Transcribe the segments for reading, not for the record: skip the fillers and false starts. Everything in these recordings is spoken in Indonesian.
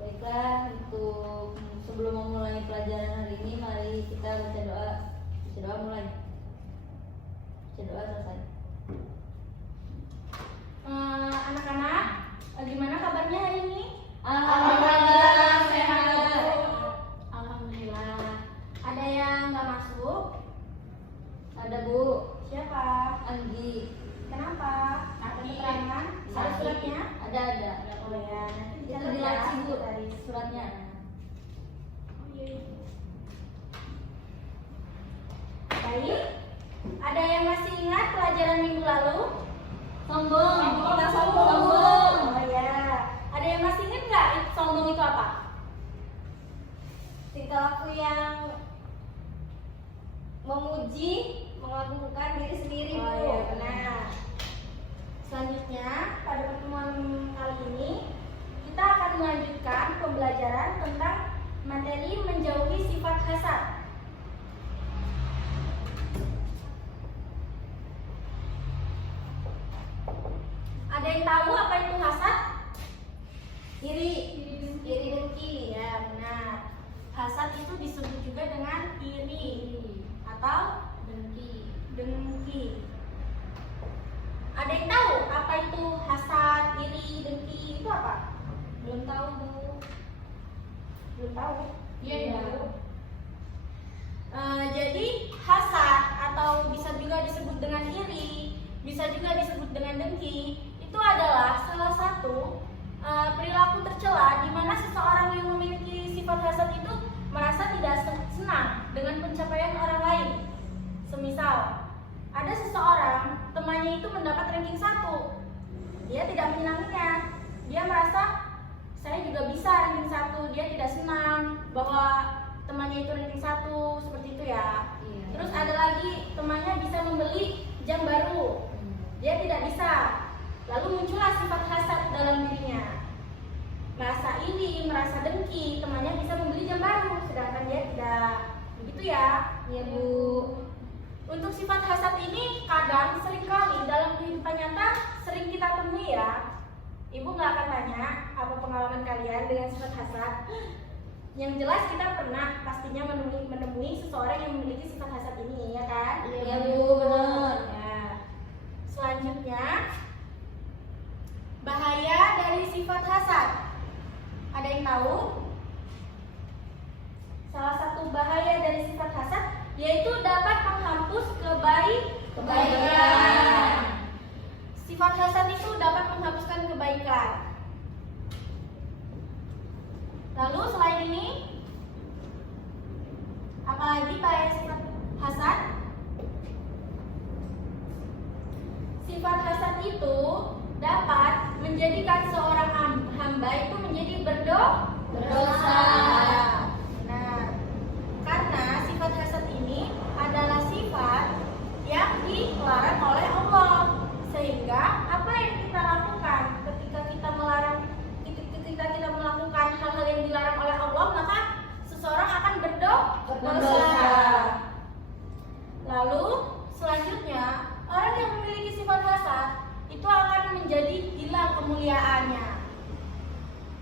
Baiklah, untuk sebelum memulai pelajaran hari ini, mari kita baca doa. Baca doa mulai. Baca doa selesai. Anak-anak, gimana kabarnya hari ini? Alhamdulillah sehat. Alhamdulillah. Ada yang nggak masuk? Ada Bu. Siapa? Anggi. Kenapa? Ada keterangan? Ada suratnya? Ada. Oh ya, nanti Itu dicatat di ya. laci Bu suratnya. Oh iya. Baik. Ada yang masih ingat pelajaran minggu lalu? Sombong. Kita Sombong. sombong. Oh ya. Ada yang masih ingat nggak sombong itu apa? Tingkah laku yang memuji, mengagungkan diri sendiri. Oh Bu. iya, benar. Selanjutnya, pada pertemuan kali ini kita akan melanjutkan pembelajaran tentang materi menjauhi sifat hasad. Ada yang tahu apa itu hasad? Iri dengki. Ya, benar. Hasad itu disebut juga dengan iri atau dengki. Ada yang tahu apa itu hasad, iri, dengki itu apa? Belum tahu Bu. Belum tahu? Iya. Jadi hasad atau bisa juga disebut dengan iri, bisa juga disebut dengan dengki, itu adalah salah satu perilaku tercela di mana seseorang yang memiliki sifat hasad itu merasa tidak senang dengan pencapaian orang lain. Semisal ada seseorang temannya itu mendapat ranking 1, dia tidak menyenanginya, dia merasa saya juga bisa ranking 1, dia tidak senang bahwa temannya itu ranking 1, seperti itu ya. Iya. Terus ada lagi temannya bisa membeli jam baru, dia tidak bisa. Lalu muncullah sifat hasad dalam dirinya, merasa iri, merasa dengki, temannya bisa membeli jam baru, sedangkan dia tidak. Begitu ya? Iya Bu. Untuk sifat hasad ini kadang seringkali dalam kehidupan nyata sering kita temui ya. Ibu nggak akan tanya apa pengalaman kalian dengan sifat hasad. Yang jelas kita pernah pastinya menemui seseorang yang memiliki sifat hasad ini, ya kan? Iya Bu, benar. Ya. Selanjutnya, bahaya dari sifat hasad. Ada yang tahu? Salah satu bahaya dari sifat hasad yaitu dapat menghapus kebaikan. Sifat hasad itu dapat menghapuskan kebaikan. Lalu selain ini, apalagi bahaya sifat hasad? Sifat hasad itu dapat menjadikan seorang hamba itu menjadi berdosa. Benar. Karena sifat hasad ini adalah sifat yang dilarang oleh Allah. Sehingga apa yang kita lakukan ketika kita melakukan hal-hal yang dilarang oleh Allah, maka seseorang akan berdosa. Lalu selanjutnya, orang yang memiliki sifat hasad itu akan menjadi hilang kemuliaannya.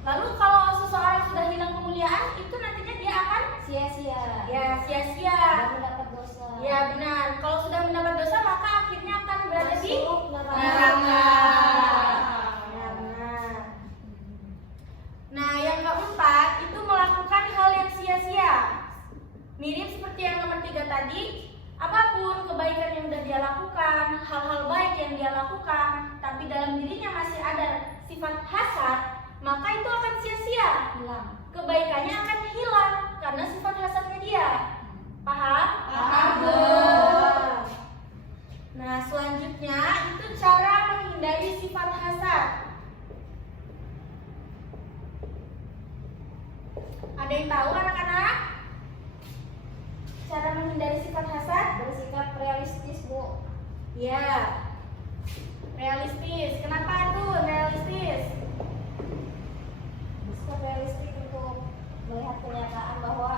Lalu kalau seseorang sudah hilang kemuliaan, itu nantinya dia akan Sia-sia. ya sia-sia. Dan mendapat dosa. Ya benar. Kalau sudah mendapat dosa, maka akhirnya akan berada di Masuk neraka. neraka. Ya benar. Nah, yang keempat itu melakukan hal yang sia-sia. Mirip seperti yang nomor 3 tadi, apapun kebaikan yang sudah dia lakukan, hal-hal baik yang dia lakukan, tapi dalam dirinya masih ada sifat hasad, maka itu akan sia-sia. Hilang. Kebaikannya akan hilang karena sifat hasadnya dia. Paham? Paham, Bu. Nah, selanjutnya itu cara menghindari sifat hasad. Ada yang tahu anak-anak? Cara menghindari sifat hasad? Bersikap realistis Bu. Ya. Realistis. Kenapa tuh realistis? Bersikap realistis untuk melihat kenyataan bahwa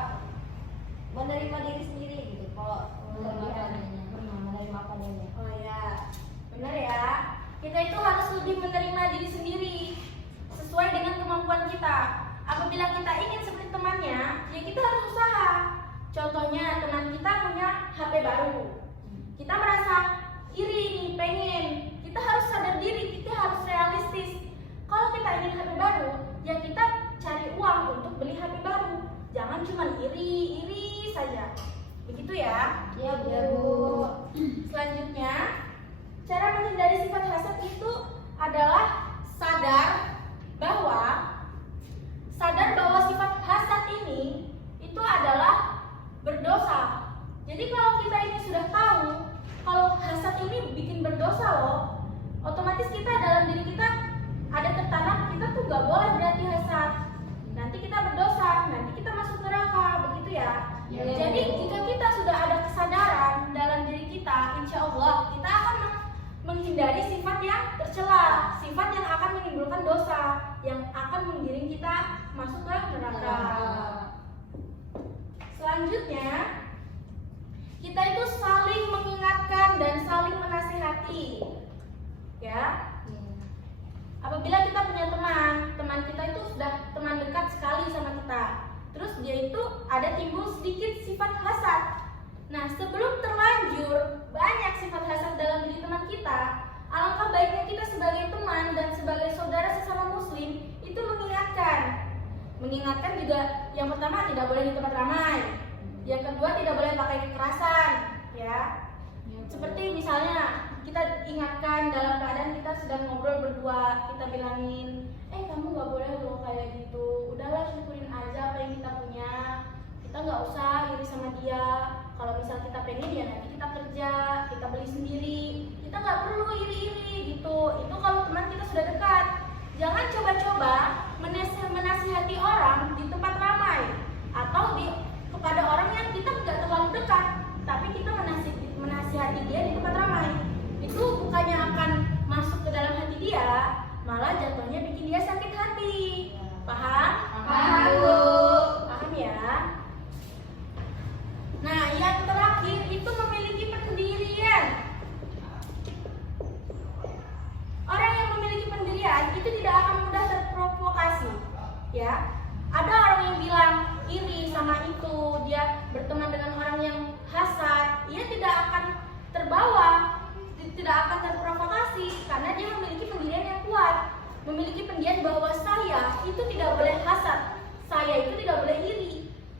menerima diri sendiri gitu. Kalau menerima apa adanya. Oh ya, benar ya. Kita itu harus lebih menerima diri sendiri sesuai dengan kemampuan kita. contohnya teman kita punya HP baru, kita merasa iri nih, pengen, kita harus sadar diri, kita harus realistis. Kalau kita ingin HP baru, ya kita cari uang untuk beli HP baru. Jangan cuma iri saja. Begitu ya? Iya, Bu. Selanjutnya, cara menghindari sifat hasad itu adalah sadar bahwa sifat hasad ini itu adalah berdosa. Jadi kalau kita ini sudah tahu kalau hasad ini bikin berdosa loh, otomatis kita dalam diri kita ada tertanam, kita tuh gak boleh berarti hasad. Nanti kita berdosa, nanti kita masuk neraka, begitu ya. Ya. Jadi jika kita sudah ada kesadaran dalam diri kita, insya Allah kita akan menghindari sifat yang tercela, sifat yang akan menimbulkan dosa, yang akan menggiring kita masuk ke neraka. Selanjutnya, kita itu saling mengingatkan dan saling menasihati, ya. Apabila kita punya teman kita itu sudah teman dekat sekali sama kita, terus dia itu ada timbul sedikit sifat hasad. Nah, sebelum terlanjur banyak sifat hasad dalam diri teman kita, alangkah baiknya kita sebagai teman dan sebagai saudara sesama muslim itu mengingatkan juga. Yang pertama, tidak boleh di tempat ramai. Yang kedua, tidak boleh pakai kekerasan, ya. Seperti misalnya kita ingatkan dalam keadaan kita sedang ngobrol berdua, kita bilangin, kamu gak boleh loh kayak gitu, udahlah syukurin aja apa yang kita punya, kita gak usah iri sama dia. Kalau misal kita pengen ya nanti kita kerja, kita beli sendiri, kita gak perlu iri-iri gitu. Itu kalau teman kita sudah dekat. Jangan coba-coba menasihati orang di tempat ramai atau kepada orang yang kita gak terlalu dekat, tapi kita menasihati dia di tempat ramai. Itu bukannya akan masuk ke dalam hati dia, malah jatuhnya bikin dia sakit hati. Paham? Paham, Bu. Paham ya? Nah, yang terakhir itu memiliki pendirian. Orang yang memiliki pendirian itu tidak akan mudah terprovokasi, ya. Ada orang yang bilang iri sama itu, dia berteman dengan orang yang hasad, ia tidak akan terbawa, tidak akan terprovokasi karena dia memiliki pendirian yang kuat, memiliki pendirian bahwa saya itu tidak boleh hasad, saya itu tidak boleh iri,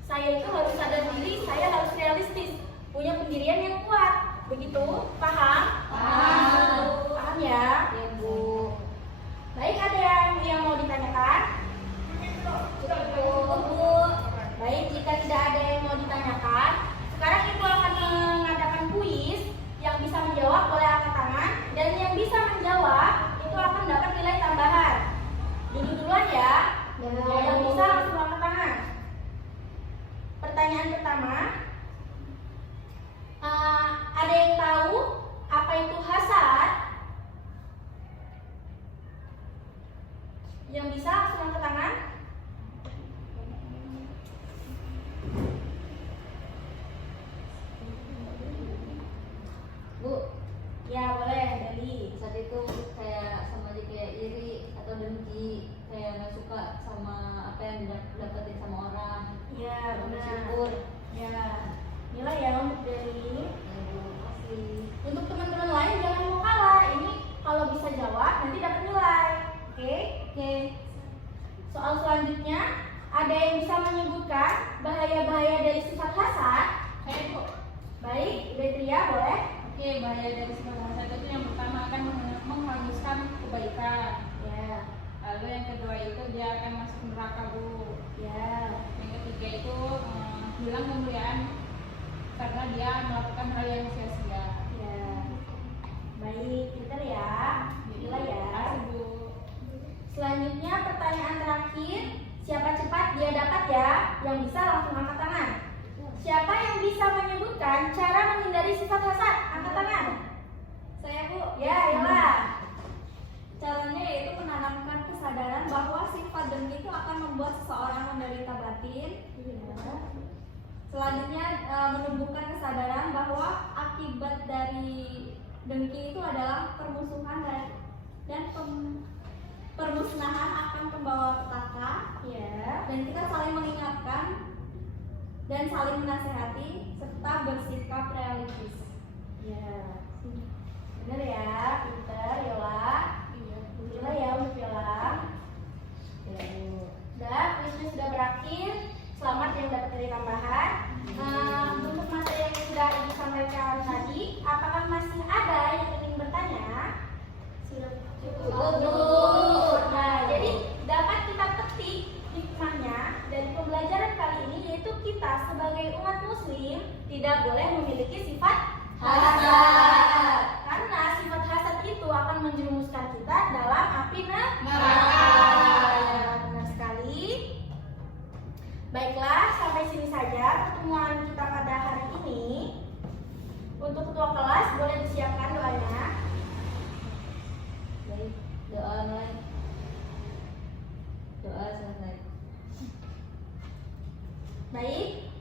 saya itu harus sadar diri, saya harus realistis, punya pendirian yang kuat. Begitu? Paham? Paham. Paham ya? Ya, Bu. Baik, ada yang mau ditanyakan? Cukup, Bu. Baik, jika tidak ada yang mau ditanyakan, sekarang Ibu akan mengadakan kuis. Yang bisa menjawab boleh angkat tangan, dan yang bisa menjawab itu akan dapat nilai tambahan. Duduk duluan ya. Yang bisa langsung angkat tangan. Pertanyaan pertama, ada yang tahu apa itu hasad? Yang bisa langsung angkat tangan. Bu, Ya boleh, Deli. saat itu kayak sama aja kayak iri atau dengki, kayak nggak suka sama apa yang didapetin sama orang. Ya Nggak benar. bersyukur. Ya, nilai ya untuk Deli. Ya, Bu, makasih. Untuk teman-teman lain jangan mau kalah. Ini kalau bisa jawab nanti dapat nilai. Oke? Oke. Soal selanjutnya, ada yang bisa menyebutkan bahaya-bahaya dari sifat hasad? Bu. Baik, Betria boleh? Oke, bahaya dari sifat hasad itu yang pertama akan menghanguskan kebaikan. Ya. Lalu yang kedua itu dia akan masuk neraka, Bu. Ya. Yang ketiga itu hilang kemuliaan karena dia melakukan hal yang sia-sia. Ya. Baik, pintar ya. Nilai ya. Makasih, Bu. Selanjutnya pertanyaan terakhir, siapa cepat dia dapat ya? Yang bisa langsung angkat tangan. Siapa yang bisa menyebutkan cara menghindari sifat hasad? Angkat tangan. Saya, Bu. Ya, Yola. Caranya yaitu menanamkan kesadaran bahwa sifat dengki itu akan membuat seseorang menderita batin. Selanjutnya menumbuhkan kesadaran bahwa akibat dari dengki itu adalah permusuhan dan permusnahan akan pembawa petaka. Ya. Dan kita saling mengingatkan dan saling menasehati serta bersikap realistis. Ya, bener ya, pinter Yola. Iya. Alhamdulillah ya untuk Yola. Ya, Bu. Udah, kuisnya sudah berakhir. Selamat yang dapat nilai tambahan. Untuk materi yang sudah Ibu sampaikan tadi, apakah masih ada yang ingin bertanya? Sudah Cukup, Bu. Nah, jadi dapat kita petik hikmahnya dari pembelajaran kali ini, yaitu kita sebagai umat muslim tidak boleh memiliki sifat Hasad. karena sifat hasad itu akan menjerumuskan kita dalam api Neraka. Ya, benar sekali. Baiklah, sampai sini saja pertemuan kita pada hari ini. Untuk ketua kelas boleh disiapkan doanya. Baik, doa mulai. Doa selesai. Baik,